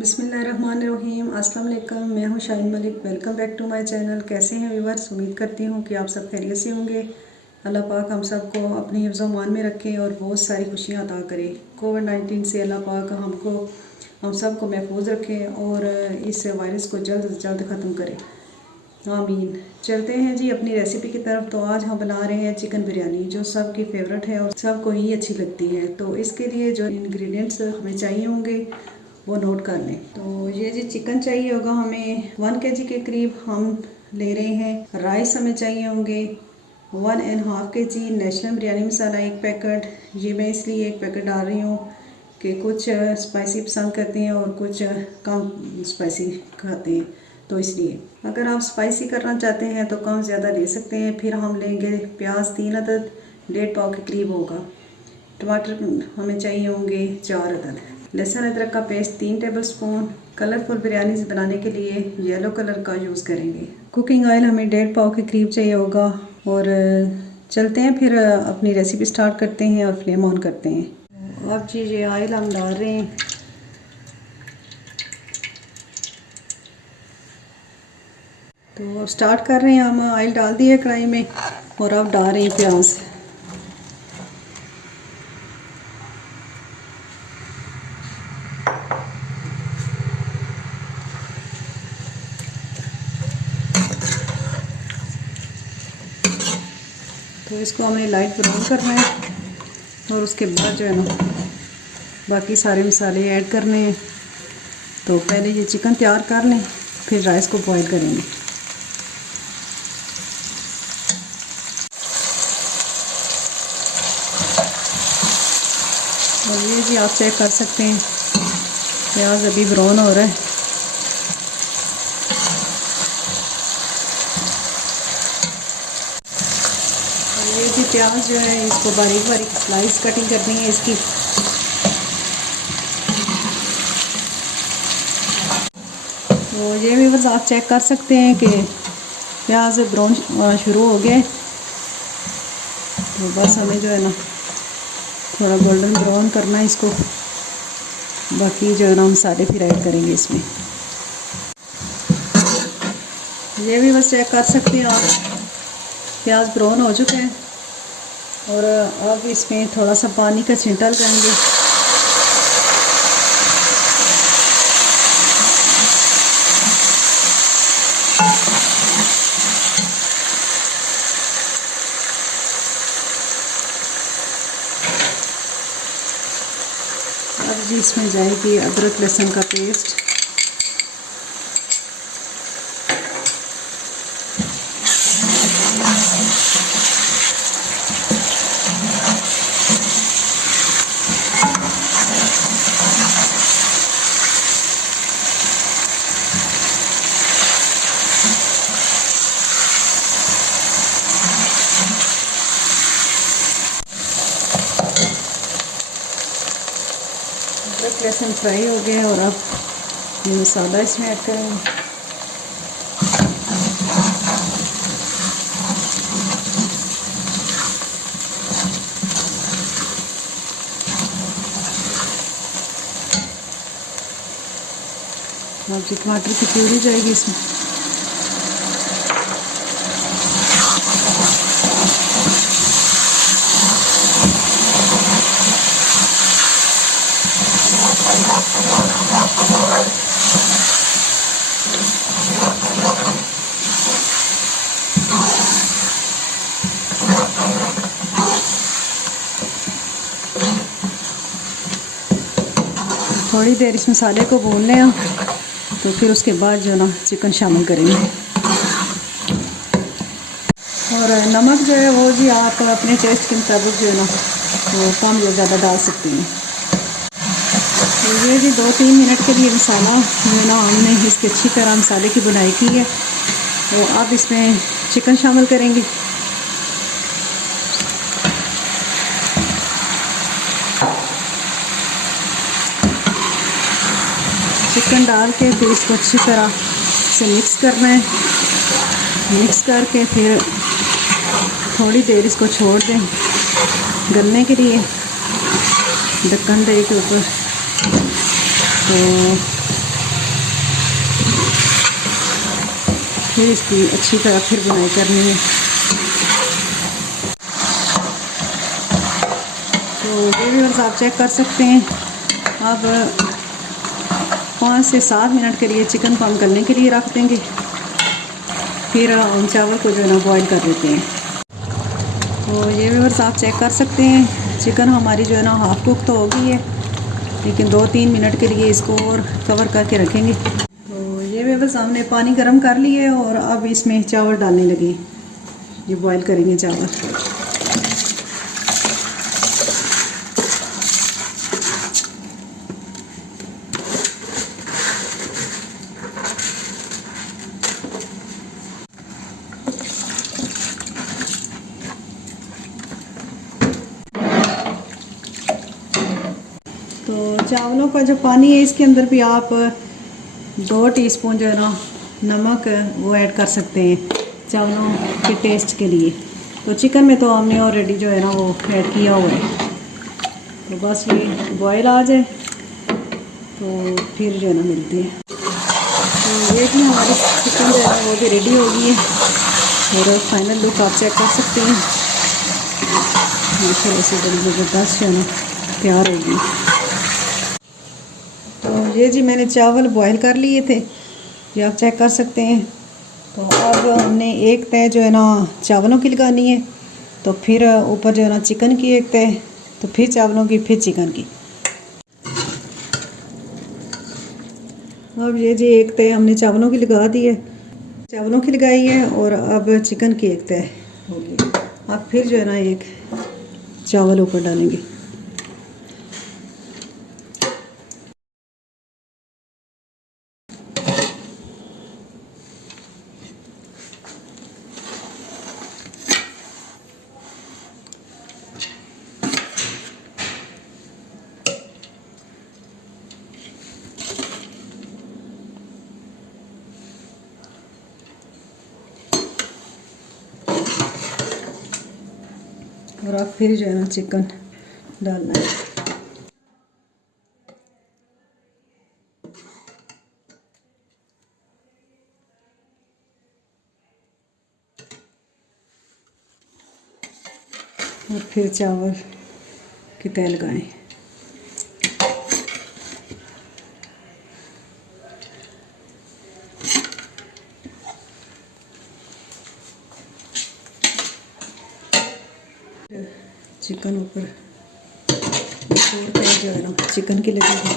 बिस्मिल्लाहिर्रहमानिर्रहीम। अस्सलाम वालेकुम। मैं हूं Shaheen Malik. Welcome back to my channel. कैसे हैं व्यूअर्स? उम्मीद करती हूं कि आप सब खैरियत से होंगे। अल्लाह पाक हम सब को अपनी हिफ्ज़ मान में रखे और बहुत सारी खुशियां अता करे। कोविड-19 से अल्लाह पाक हम सब को महफूज रखे और इस वायरस को जल्द से जल्द ख़त्म करे, आमीन। चलते हैं जी अपनी रेसिपी की तरफ। तो आज हम बना रहे हैं चिकन बिरयानी, जो सबकी फेवरेट है और सबको ही अच्छी लगती है। तो इसके लिए जो इंग्रेडिएंट्स हमें चाहिए होंगे वो नोट कर लें। तो ये जी चिकन चाहिए होगा हमें 1 kg के करीब हम ले रहे हैं। राइस हमें चाहिए होंगे 1.5 kg। नेशनल बिरयानी मसाला 1 पैकेट। ये मैं इसलिए 1 पैकेट डाल रही हूँ कि कुछ स्पाइसी पसंद करते हैं और कुछ कम स्पाइसी खाते हैं, तो इसलिए अगर आप स्पाइसी करना चाहते हैं तो कम ज़्यादा ले सकते हैं। फिर हम लेंगे प्याज 3 अदद, 1.5 पाव के करीब होगा। टमाटर हमें चाहिए होंगे 4 अदद। लहसुन अदरक का पेस्ट 3 टेबलस्पून। कलरफुल बिरयानी बनाने के लिए येलो कलर का यूज़ करेंगे। कुकिंग ऑयल हमें 1.5 पाव के करीब चाहिए होगा। और चलते हैं फिर अपनी रेसिपी स्टार्ट करते हैं और फ्लेम ऑन करते हैं। अब जी ये ऑयल हम डाल रहे हैं। तो अब स्टार्ट कर रहे हैं। हम ऑयल डाल दिए कढ़ाई में और अब डाल रहे हैं प्याज। तो इसको हमें लाइट ब्राउन करना है और उसके बाद जो है ना बाकी सारे मसाले ऐड करने हैं। तो पहले ये चिकन तैयार कर लें, फिर राइस को बॉईल करेंगे। और ये जी आप चेक कर सकते हैं प्याज अभी ब्राउन हो रहा है। ये जी प्याज जो है इसको बारीक बारीक स्लाइस कटिंग करनी है इसकी। तो ये भी बस आप चेक कर सकते हैं कि प्याज ब्राउन शुरू हो गए। तो बस हमें जो है ना थोड़ा गोल्डन ब्राउन करना है इसको। बाकी जो है ना मसाले फिर ऐड करेंगे इसमें। ये भी बस चेक कर सकते हैं आप, प्याज ब्राउन हो चुके हैं। और अब इसमें थोड़ा सा पानी का छिंटा लगाएंगे। अब जी इसमें जाएगी अदरक लहसुन का पेस्ट। अदरक लहसुन फ्राई हो गए और अब ये मसाला इसमें ऐड करेंगे। अब जी टमाटर की प्यूरी जाएगी इसमें। थोड़ी देर इस मसाले को भून लें हम, तो फिर उसके बाद जो ना चिकन शामिल करेंगे। और नमक जो है वो जी आप अपने टेस्ट के मुताबिक जो है ना वो कम या ज़्यादा डाल सकती हैं। तो ये जी 2-3 मिनट के लिए मसाला जो है ना हमने इसकी अच्छी तरह मसाले की बुनाई की है। तो अब इसमें चिकन शामिल करेंगे। चिकन डाल के फिर इसको अच्छी तरह से मिक्स करना है। मिक्स करके फिर थोड़ी देर इसको छोड़ दें गलने के लिए, ढक्कन दे के ऊपर। तो फिर इसकी अच्छी तरह फिर बुनाई करनी है। तो ये भी आप चेक कर सकते हैं। अब 5 से 7 मिनट के लिए चिकन को हम गलने के लिए रख देंगे, फिर हम चावल को जो है ना बॉईल कर लेते हैं। तो ये भी आप चेक कर सकते हैं, चिकन हमारी जो है ना हाफ कुक तो हो गई है, लेकिन 2-3 मिनट के लिए इसको और कवर करके रखेंगे। तो ये भी बस हमने पानी गर्म कर लिया है और अब इसमें चावल डालने लगे, ये बॉईल करेंगे चावल। तो चावलों का जो पानी है इसके अंदर भी आप 2 टीस्पून जो है ना नमक वो ऐड कर सकते हैं चावलों के टेस्ट के लिए। तो चिकन में तो हमने ऑलरेडी जो है ना वो ऐड किया हुआ है। तो बस ये बॉयल आ जाए तो फिर जो है ना मिलते हैं। तो ये भी हमारी चिकन जो है ना वो भी रेडी हो गई है और फाइनल लुक आप चेक कर सकते हैं। माशाल्लाह से बड़ी ज़बरदस्त जो है ना तैयार होगी। तो ये जी मैंने चावल बॉईल कर लिए थे, ये आप चेक कर सकते हैं। तो अब हमने एक तय जो है ना चावलों की लगानी है, तो फिर ऊपर जो है ना चिकन की एक तय, तो फिर चावलों की, फिर चिकन की। अब ये जी एक तय हमने चावलों की लगा दी है, चावलों की लगाई है और अब चिकन की एक तय होगी। अब फिर जो है ना एक चावल ऊपर डालेंगे। और अब फिर जो है ना चिकन डालना है। और फिर चावल की तय लगाएं। चिकन ऊपर और तय जो है ना चिकन की लगेगी।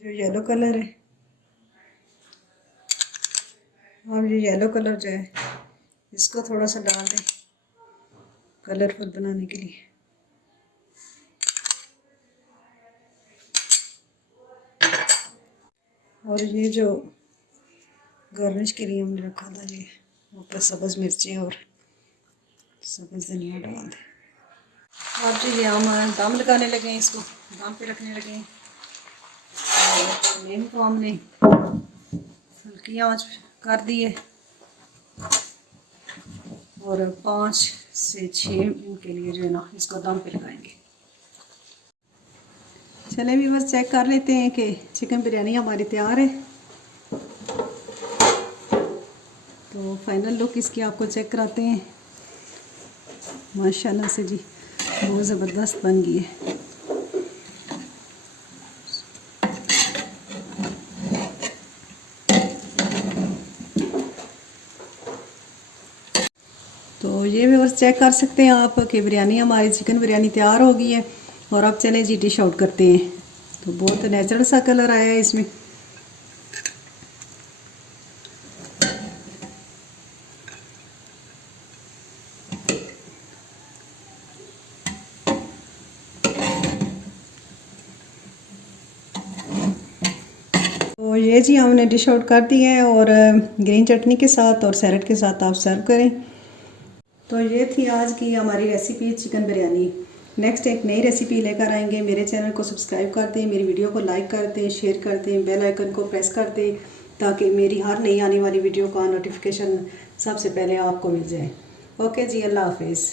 जो येलो कलर है, अब ये येलो कलर जो है इसको थोड़ा सा डाल दें कलरफुल बनाने के लिए। और ये जो गार्निश के लिए हमने रखा था, ये ऊपर सब्ज़ मिर्ची और सब्ज़ धनिया डाल दें। अब जी ये हम दम लगाने लगे हैं, इसको दम पे रखने लगे हैं। फ्लेम को हमने हल्की आंच कर दी है और 5 से 6 मिनट के लिए जो है ना इसको दम पे लगाएंगे। चले भी बस चेक कर लेते हैं कि चिकन बिरयानी हमारी तैयार है। तो फाइनल लुक इसकी आपको चेक कराते हैं। माशाल्लाह से जी बहुत ज़बरदस्त बन गई है। तो ये भी बस चेक कर सकते हैं आप कि बिरयानी हमारी चिकन बिरयानी तैयार हो गई है। और अब चले जी डिश आउट करते हैं। तो बहुत नेचुरल सा कलर आया है इसमें। तो ये जी हमने डिश आउट कर दी है और ग्रीन चटनी के साथ और सैलड के साथ आप सर्व करें। तो ये थी आज की हमारी रेसिपी चिकन बिरयानी। नेक्स्ट एक नई रेसिपी लेकर आएंगे। मेरे चैनल को सब्सक्राइब कर दें, मेरी वीडियो को लाइक कर दें, शेयर कर दें, बेल आइकन को प्रेस कर दें ताकि मेरी हर नई आने वाली वीडियो का नोटिफिकेशन सबसे पहले आपको मिल जाए। ओके जी, अल्लाह हाफिज़।